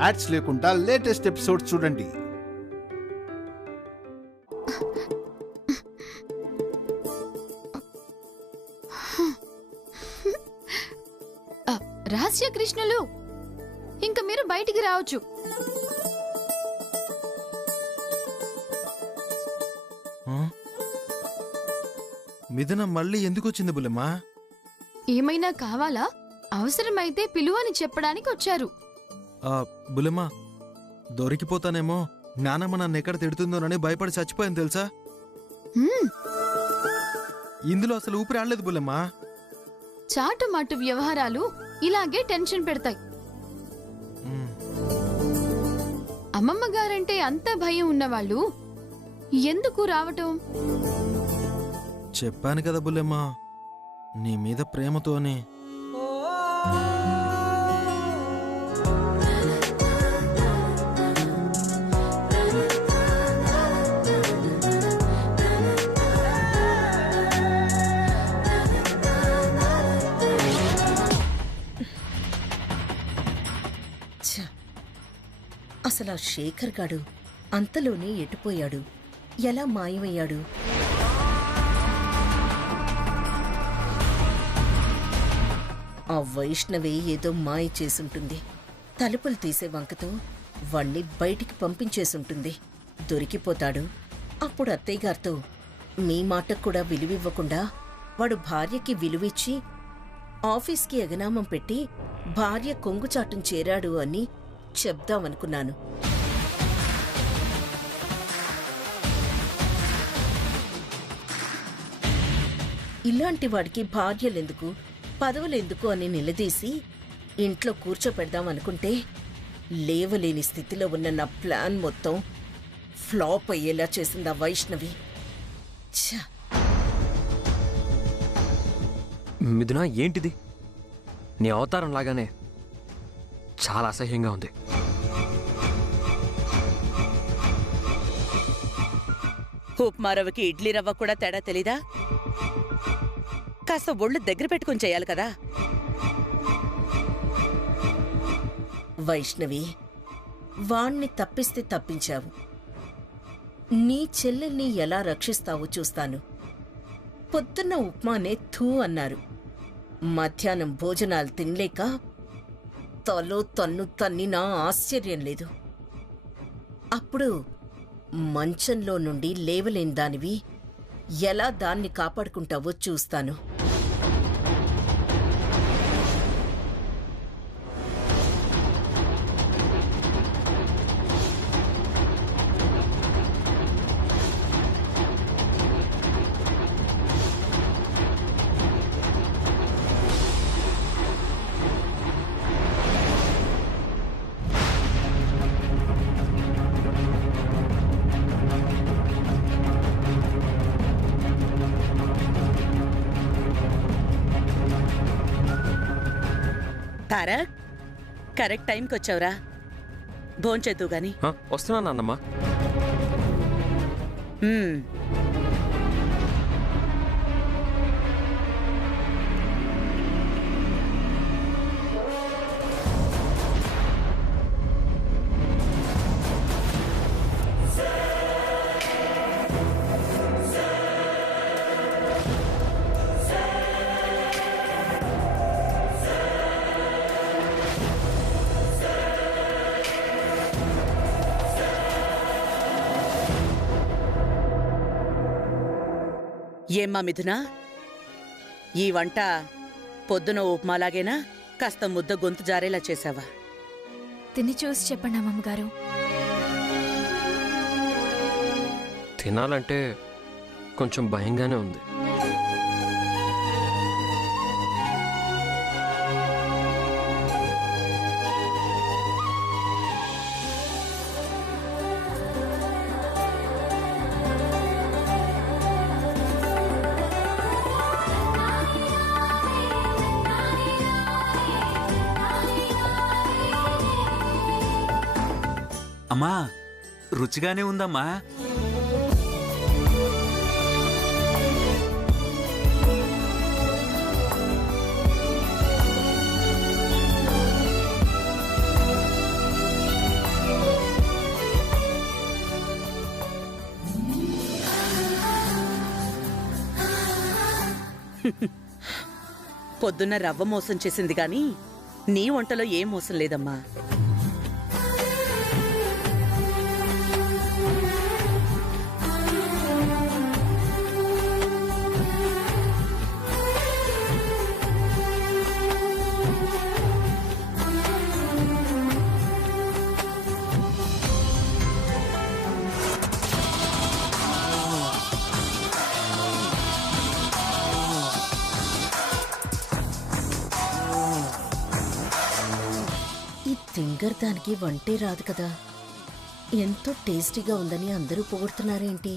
Ads లేకుండా latest episodes చూడండి. రహస్య కృష్ణులు, ఇంక మీరు బయటికి రావచ్చు. మిథున మళ్ళీ ఎందుకు వచ్చింది బుల్లెమ్మా? ఏమైనా కావాలా? అవసరమైతే పిలువని చెప్పడానికి వచ్చారు. బుల్లెమ్మా, దొరికిపోతానేమో, జ్ఞానమ్మ నన్ను ఎక్కడ తిడుతుందోనని భయపడి చచ్చిపోయాను తెలుసా. ఇందులో అసలు ఊపిరి ఆడలేదు బుల్లెమ్మా. చాటుమాటు వ్యవహారాలు ఇలాగే టెన్షన్ పెడతాయి. అమ్మమ్మ గారంటే అంత భయం ఉన్నవాళ్ళు ఎందుకు రావటం? చెప్పాను కదా బుల్లెమ్మా, నీ మీద ప్రేమతోనే. అసలు ఆ శేఖర్ గాడు అంతలోనే ఎటుపోయాడు? ఎలా మాయమయ్యాడు? ఆ వైష్ణవి ఏదో మాయ చేసుంటుంది. తలుపులు తీసే వంకతో వాణ్ణి బయటికి పంపించేసుంటుంది. దొరికిపోతాడు. అప్పుడు అత్తయ్య గారితో మీ మాటకు కూడా విలువివ్వకుండా వాడు భార్యకి విలువిచ్చి ఆఫీస్కి ఎగనామం పెట్టి భార్య కొంగుచాటం చేరాడు అని చెప్దామనుకున్నాను. ఇలాంటి వాడికి భార్యలెందుకు, పదవులెందుకు అని నిలదీసి ఇంట్లో కూర్చోపెడదామనుకుంటే లేవలేని స్థితిలో ఉన్న నా ప్లాన్ మొత్తం ఫ్లాప్ అయ్యేలా చేసింది ఆ వైష్ణవి. మిథున, ఏంటిది? నీ అవతారం లాగానే చాలా అసహ్యంగా ఉంది. ఉప్మా రవ్వకి ఇడ్లీ రవ్వ కూడా తేడా తెలీదా? కాస్త ఒళ్ళు దగ్గర పెట్టుకుని చేయాలి కదా. వైష్ణవి, వాణ్ణి తప్పిస్తే తప్పించావు. నీ చెల్లెల్ని ఎలా రక్షిస్తావో చూస్తాను. పొద్దున్న ఉప్మానే థూ అన్నారు. మధ్యాహ్నం భోజనాలు తినలేక తలో తన్ను తన్నినా ఆశ్చర్యం లేదు. అప్పుడు మంచంలో నుండి లేవలేని దానివి ఎలా దాన్ని కాపాడుకుంటావో చూస్తాను. తారక్, కరెక్ట్ టైంకి వచ్చావురా. భోంచేద్దు గాని. వస్తున్నా నాన్నమ్మా. ఏమ్మా మిథునా, ఈ వంట పొద్దున ఉప్మాలాగేనా? కాస్త ముద్ద గొంతు జారేలా చేసావా? తిని చూసి చెప్పండి అమ్మమ్మగారు. తినాలంటే కొంచెం భయంగానే ఉంది. అమ్మా, రుచిగానే ఉందమ్మా. పొద్దున్న రవ్వ మోసం చేసింది గాని నీ వంటలో ఏం మోసం లేదమ్మా. ఈ తింగర్ దానికి వంటే రాదు కదా, ఎంతో టేస్టీగా ఉందని అందరూ పొగుడుతున్నారేంటి?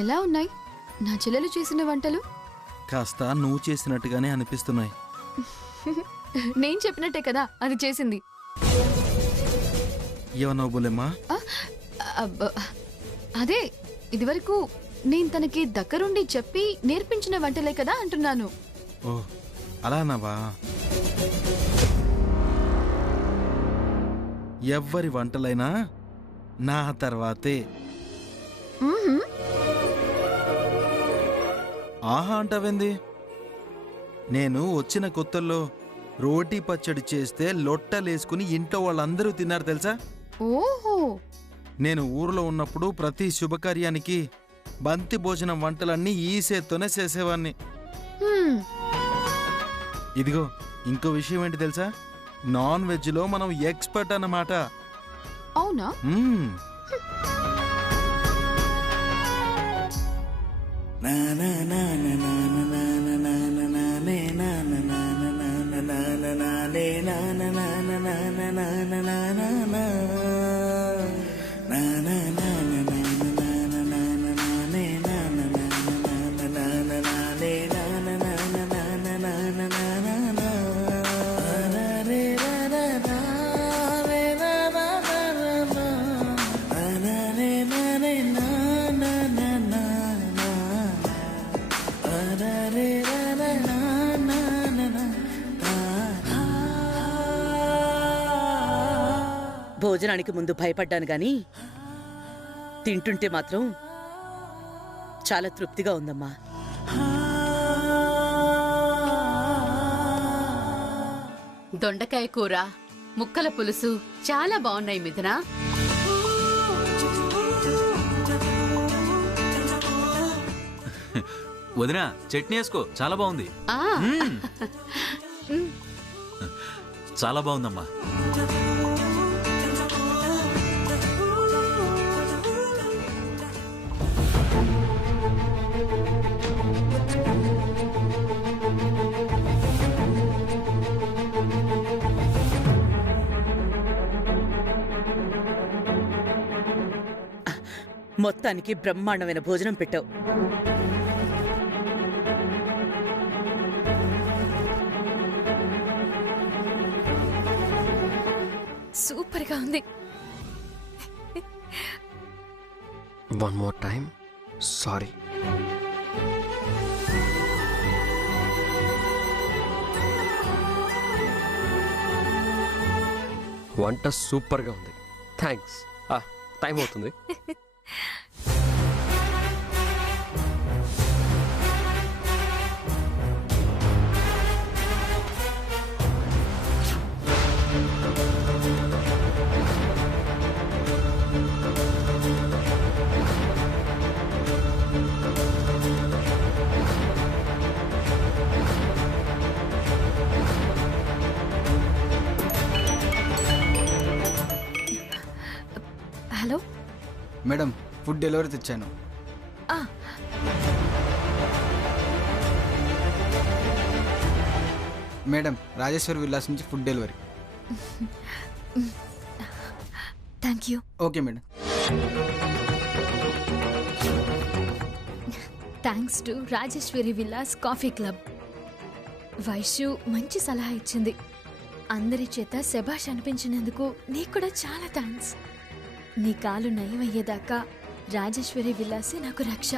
ఎలా ఉన్నాయి నా చెల్లెలు చేసిన వంటలు? కాస్త నువ్వు చేసినట్టుగానే అనిపిస్తున్నాయి. నేను చెప్పినట్టే కదా అది చేసింది. ఏమన్నా బోలేమ్మా? అబ్బ, అదే ఇదివరకు నేను తనకి దగ్గరుండి చెప్పి నేర్పించిన వంటలే కదా అంటున్నాను. ఓ అలానవా? ఎవ్వరి వంటలైనా నా తర్వాతే. మ్మ్హ్మ్. ఆహా అంటావేంది? నేను వచ్చిన కొత్తల్లో రోటీ పచ్చడి చేస్తే లొట్టలేసుకుని ఇంట్లో వాళ్ళందరూ తిన్నారు తెలుసా? ఓహో, నేను ఊర్లో ఉన్నప్పుడు ప్రతి శుభకార్యానికి బంతి భోజనం వంటలన్నీ ఈ చేత్తోనే చేసేవాణ్ణి. హ్మ్. ఇదిగో ఇంకో విషయం ఏంటి తెలుసా? నాన్ వెజ్లో మనం ఎక్స్పర్ట్ అన్నమాట. అవునా? మ్మ్. భోజనానికి ముందు భయపడ్డాను గాని తింటుంటే మాత్రం చాలా తృప్తిగా ఉందమ్మా. దొండకాయ కూర, ముక్కల పులుసు చాలా బాగున్నాయి మిథునా. వదినా చట్నీ వేసుకో, చాలా బాగుంది. ఆ, చాలా బాగుందమ్మా. మొత్తానికి బ్రహ్మాండమైన భోజనం పెట్టావు. సూపర్ గా ఉంది. One more time sorry. వంట సూపర్గా ఉంది. థ్యాంక్స్. టైం అవుతుంది. హలో మేడం, ఫుడ్ డెలివరీ తెచ్చాను. మేడం రాజేశ్వరి విల్లాస్ నుంచి food delivery. Thank you. Okay madam. Thanks to Rajeshwari Vilas coffee club. వైశ్యు మంచి సలహా ఇచ్చింది. అందరి చేత శభాష్ అనిపించినందుకు నీకు కూడా చాలా థ్యాంక్స్. నీ కాలు నయం అయ్యేదాకా రాజేశ్వరి విల్లాసే నాకు రక్ష.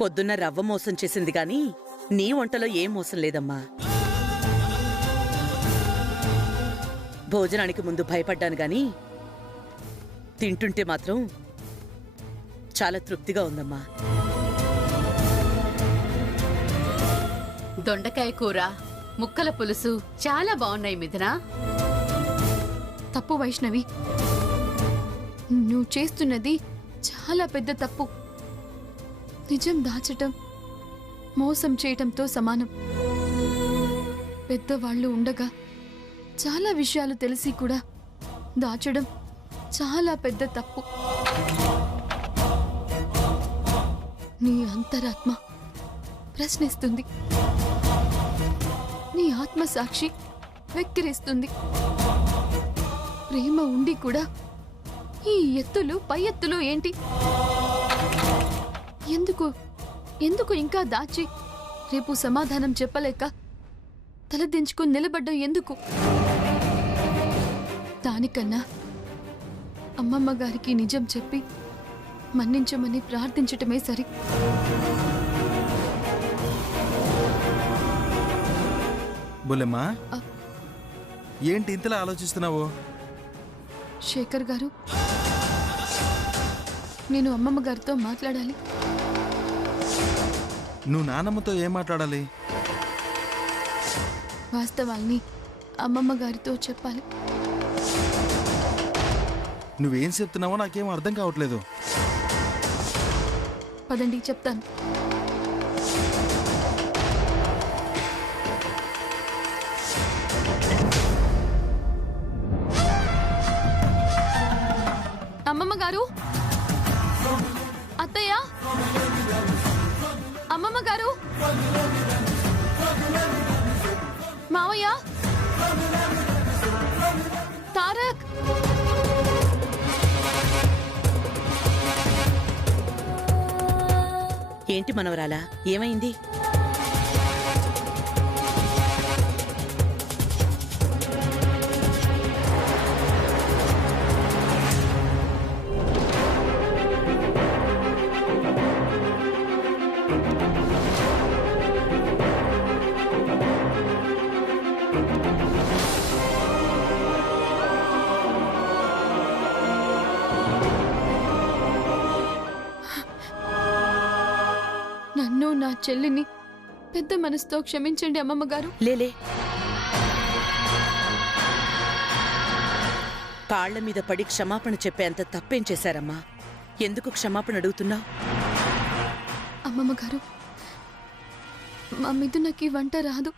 పొద్దున్న రవ్వ మోసం చేసింది గాని నీ వంటలో ఏం మోసం లేదమ్మా. భోజనానికి ముందు భయపడ్డాను గాని తింటుంటే మాత్రం చాలా తృప్తిగా ఉందమ్మా. దొండకాయ కూర, ముక్కల పులుసు చాలా బాగున్నాయి మిథునా. తప్పు వైష్ణవి, నువ్వు చేస్తున్నది చాలా పెద్ద తప్పు. నిజం దాచటం మోసం చేయటంతో సమానం. పెద్దవాళ్ళు ఉండగా చాలా విషయాలు తెలిసి కూడా దాచడం చాలా పెద్ద తప్పు. నీ అంతరాత్మ ప్రశ్నిస్తుంది, నీ ఆత్మసాక్షి వెక్కిరిస్తుంది. ప్రేమ ఉండి కూడా ఈ ఎత్తులు పై ఎత్తులు ఏంటి? ఎందుకు ఇంకా దాచి రేపు సమాధానం చెప్పలేక తలదించుకుని నిలబడ్డం ఎందుకు? దానికన్నా అమ్మమ్మ గారికి నిజం చెప్పి మన్నించమని ప్రార్థించటమే సరి. బుల్లెమ్మా, ఏంటి ఇంతలా ఆలోచిస్తున్నావు? శేఖర్ గారు, నేను అమ్మమ్మ గారితో మాట్లాడాలి. నువ్వు నానమ్మతో ఏం మాట్లాడాలి? వాస్తవాల్ని అమ్మమ్మ గారితో చెప్పాలి. నువ్వేం చెప్తున్నావో నాకేం అర్థం కావట్లేదు. పదండి చెప్తాను. అమ్మమ్మ గారు, అత్తయ్య, అమ్మమ్మ గారు, మావయ్య, తారక్. ఏంటి మనవరాలా, ఏమైంది? నన్ను నా చెల్లిని పెద్ద మనసుతో క్షమించండి అమ్మమ్మ గారు. లేలే, కాళ్ల మీద పడి క్షమాపణ చెప్పేంత తప్పేం చేశారమ్మా? ఎందుకు క్షమాపణ అడుగుతున్నావు? అమ్మమ్మ గారు, మా మిథునకి వంట రాదు.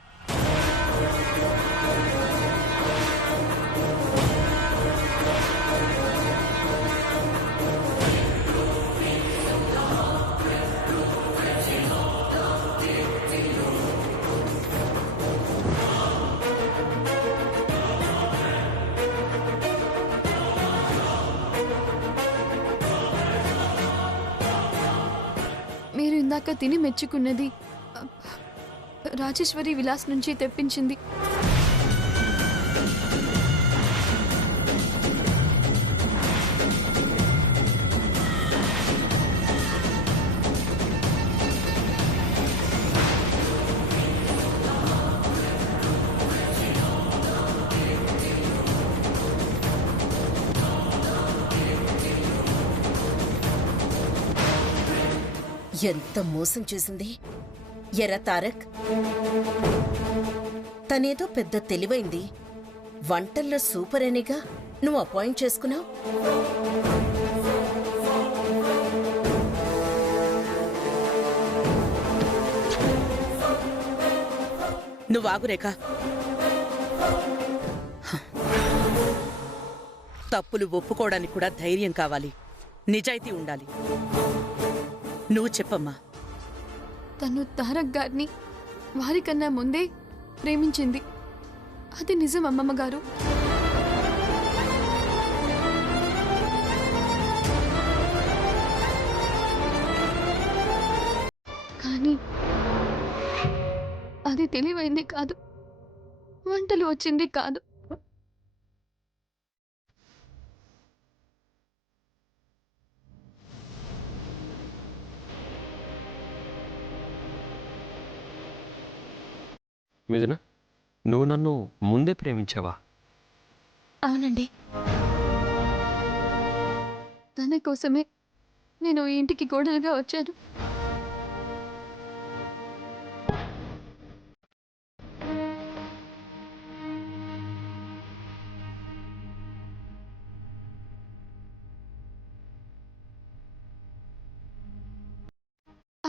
మీరు ఇందాక తిని మెచ్చుకున్నది రాజేశ్వరి విలాస్ నుంచి తెప్పించింది. ఎంత మోసం చేసింది ఎరా తారక్. తనేదో పెద్ద తెలివైంది, వంటల్లో సూపర్ అనేగా నువ్వు అపాయింట్ చేసుకున్నావు. నువ్వు ఆగు రేఖ. తప్పులు ఒప్పుకోవడానికి కూడా ధైర్యం కావాలి, నిజాయితీ ఉండాలి. నువ్వు చెప్పమ్మా. తను తారక్ గారిని వారికన్నా ముందే ప్రేమించింది. అది నిజం అమ్మమ్మ గారు. కానీ అది తెలివైంది కాదు, వంటలు వచ్చింది కాదు. మిథున, నువ్వు నన్ను ముందే ప్రేమించావా? అవునండి. తన కోసమే నేను ఈ ఇంటికి కోడలుగా వచ్చాను.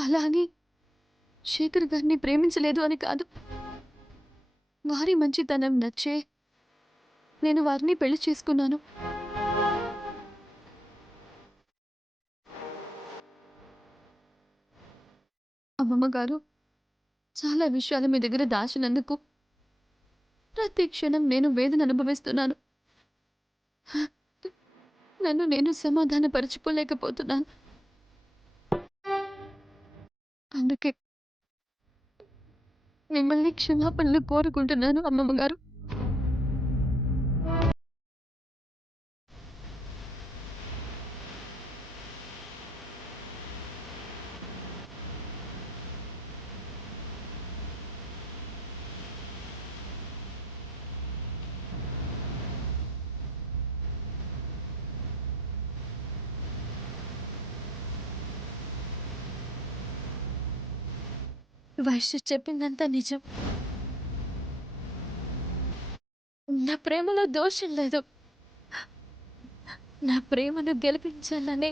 అలా అని శేఖర్ గారిని ప్రేమించలేదు అని కాదు. వారి మంచితనం నచ్చే నేను వారిని పెళ్లి చేసుకున్నాను. అమ్మమ్మ గారు, చాలా విషయాలు మీ దగ్గర దాచినందుకు ప్రతి క్షణం నేను వేదన అనుభవిస్తున్నాను. నన్ను నేను సమాధానపరచుకోలేకపోతున్నాను. అందుకే మిమ్మల్ని క్షమాపణలు కోరుకుంటున్నాను అమ్మమ్మ గారు. వైశ్య చెప్పిందంతా నిజం. నా ప్రేమలో దోషం లేదు. నా ప్రేమను గెలిపించాలని,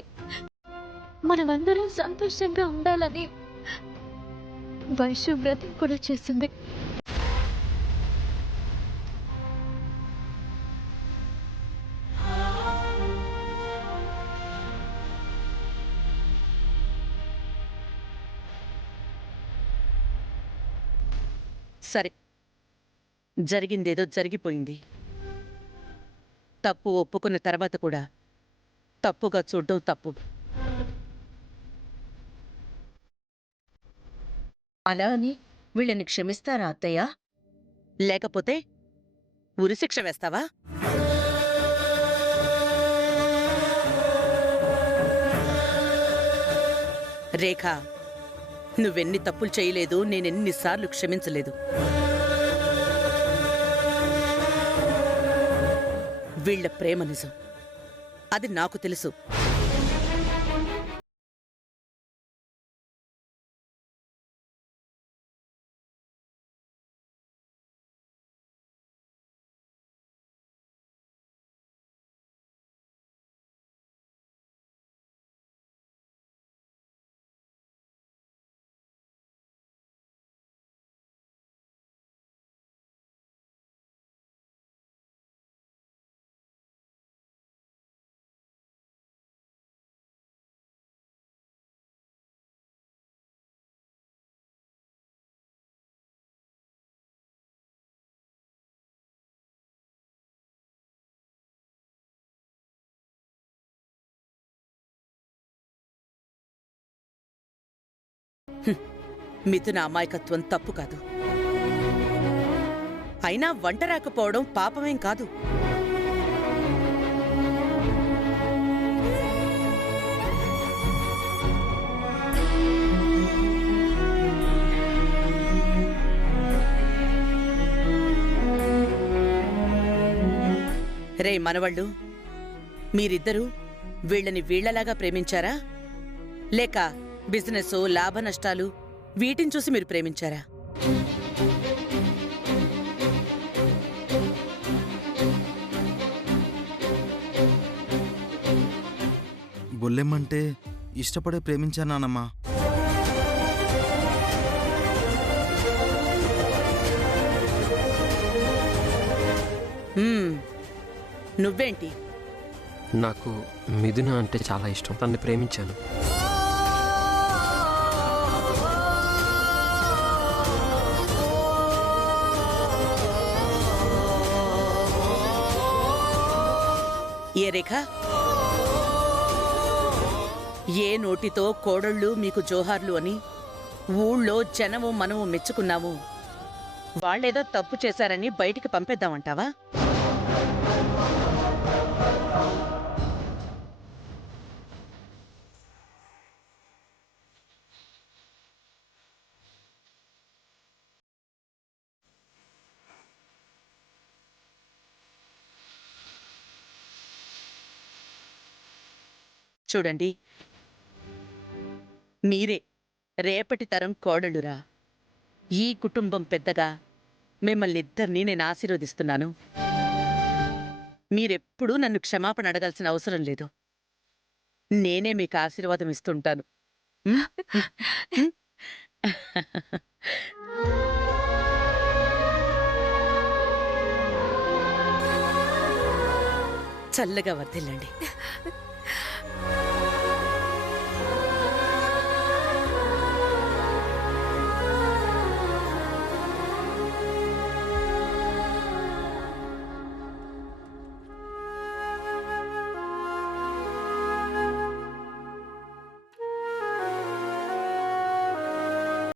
మనమందరం సంతోషంగా ఉండాలని వైశ్య వ్రతం కూడా చేసింది. సరే, జరిగిందేదో జరిగిపోయింది. తప్పు ఒప్పుకున్న తర్వాత కూడా తప్పుగా చూడడం తప్పు. అలా అని వీళ్ళని క్షమిస్తారా అత్తయ్య? లేకపోతే ఉరిశిక్ష వేస్తావా? రేఖ, నువ్వెన్ని తప్పులు చేయలేదు, నేనెన్నిసార్లు క్షమించలేదు. వీళ్ల ప్రేమ నిజం, అది నాకు తెలుసు. మిథున అమాయకత్వం తప్పు కాదు. అయినా వంట రాకపోవడం పాపమేం కాదు. రే మనవళ్ళు, మీరిద్దరూ వీళ్ళని వీళ్లలాగా ప్రేమించారా, లేక బిజినెస్ లాభ నష్టాలు వీటిని చూసి మీరు ప్రేమించారా? బొల్లెమ్మంటే ఇష్టపడే ప్రేమించానమ్మా. నువ్వేంటి? నాకు మిథున అంటే చాలా ఇష్టం. తనని ప్రేమించాను. ఏ రేఖ? ఏ నోటితో కోడళ్ళు మీకు జోహార్లు అని ఊళ్ళో జనము మనము మెచ్చుకున్నాము, వాళ్ళేదో తప్పు చేశారని బయటికి పంపేద్దామంటావా? చూడండి, మీరే రేపటి తరం కోడళ్ళురా. ఈ కుటుంబం పెద్దగా మిమ్మల్ని ఇద్దరినీ నేను ఆశీర్వదిస్తున్నాను. మీరెప్పుడూ నన్ను క్షమాపణ అడగాల్సిన అవసరం లేదు. నేనే మీకు ఆశీర్వాదం ఇస్తుంటాను. చల్లగా వర్ధిల్లండి.